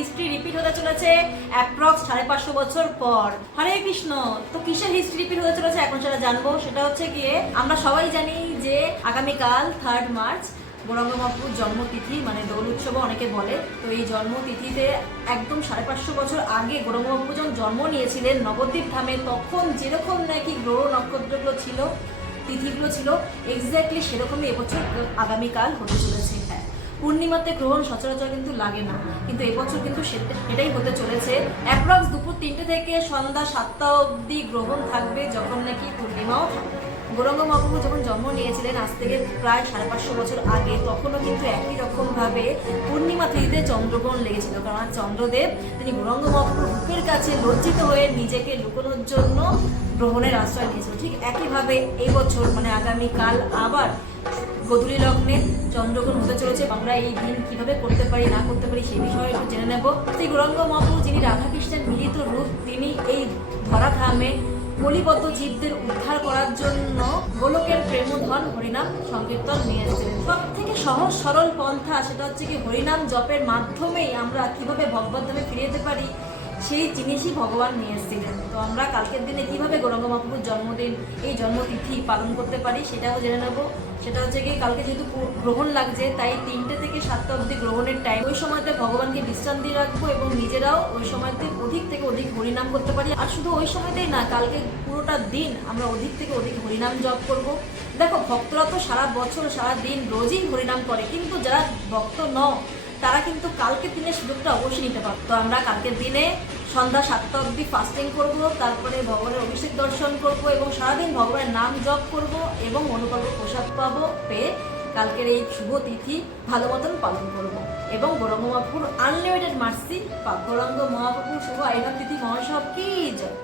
History repeat হতে চলেছে approx 550 বছর পর। হরে কৃষ্ণ। তো কিসের হিস্ট্রি রিপিট হতে চলেছে এখন সেটা জানবো। সেটা হচ্ছে গিয়ে আমরা সবাই জানি যে আগামীকাল 3 মার্চ গৌরাঙ্গ মহাপ্রভুর জন্মতিথি, মানে দোল উৎসব অনেকে বলে। তো এই জন্মতিথিতে একদম 550 বছর আগে গৌরাঙ্গ মহাপ্রভু যখন জন্ম নিয়েছিলেন নবদ্বীপ ধামে, তখন যেরকম নাকি গ্রহ নক্ষত্রগুলো ছিল, তিথিগুলো ছিল, এক্স্যাক্টলি সেরকমই এবছর আগামীকাল হতে চলেছে। হ্যাঁ, পূর্ণিমাতে গ্রহণ সচরাচর কিন্তু লাগে না, কিন্তু এবছর কিন্তু সেটাই হতে চলেছে। অ্যাপ্রক্স দুপুর 3টে থেকে সন্ধ্যা 7টা অবধি গ্রহণ থাকবে, যখন নাকি পূর্ণিমাও থাকবে। গৌরাঙ্গ মহাপ্রভু যখন জন্ম নিয়েছিলেন আজ থেকে প্রায় 550 বছর আগে, তখনও কিন্তু একই রকমভাবে পূর্ণিমা তিথিতে চন্দ্রগ্রহণ লেগেছিল। কারণ চন্দ্রদেব তিনি গৌরাঙ্গ মহাপ্রভুর বুকের কাছে লজ্জিত হয়ে নিজেকে লুকোনোর জন্য গ্রহণের আশ্রয় নিয়েছিল। ঠিক একইভাবে এই বছর মানে আগামীকাল আবার গোধূলি লগ্নে চন্দ্রগ্রহণ হতে চলেছে। আমরা এই দিন কিভাবে করতে পারি না করতে পারি সেই বিষয়ে একটু জেনে নেব। শ্রী গৌরাঙ্গ মহাপ্রভু যিনি রাধাকৃষ্ণের মিলিত রূপ, তিনি এই ধরাধামে কলিবদ্ধ জীবদের উদ্ধার করার জন্য গোলকের প্রেমধন হরিনাম সংকীর্তন নিয়ে এসেছিলেন। সব থেকে সহজ সরল পন্থা সেটা হচ্ছে কি হরিনাম জপের মাধ্যমেই আমরা কিভাবে ভগবত ধামে ফিরে যেতে পারি সেই জিনিসই ভগবান নিয়ে এসেছিলেন। তো আমরা কালকের দিনে কিভাবে গৌরাঙ্গ মহাপ্রভুর জন্মদিন, এই জন্মতিথি পালন করতে পারি সেটাও জেনে নেব। সেটা হচ্ছে কি কালকে যেহেতু গ্রহণ লাগছে, তাই 3টে থেকে 7টা অবধি গ্রহণের টাইম, ওই সময়তে ভগবানকে বিশ্রাম দিয়ে রাখবো এবং নিজেরাও ওই সময়তে অধিক থেকে অধিক হরিনাম করতে পারি। আর শুধু ওই সময়তেই না, কালকে পুরোটা দিন আমরা অধিক থেকে অধিক হরিনাম জপ করব। দেখো, ভক্তরা তো সারা বছর সারা দিন রোজই হরিনাম করে, কিন্তু যারা ভক্ত নও তারা কিন্তু কালকের দিনের সুযোগটা অবশ্যই নিতে পারবে। তো আমরা কালকের দিনে সন্ধ্যা 7টা অবধি ফাস্টিং করব, তারপরে ভগবানের অভিষেক দর্শন করব এবং সারাদিন ভগবানের নাম জপ করব এবং অনুকল্প প্রসাদ পাবো পেয়ে কালকের এই শুভ তিথি ভালো মতন পালন করব এবং গৌরাঙ্গ মহাপ্রভুর আনলিমিটেড মার্সি পাব। গৌরাঙ্গ মহাপ্রভুর শুভ আবির্ভাব তিথি মহোৎসব কি জয়।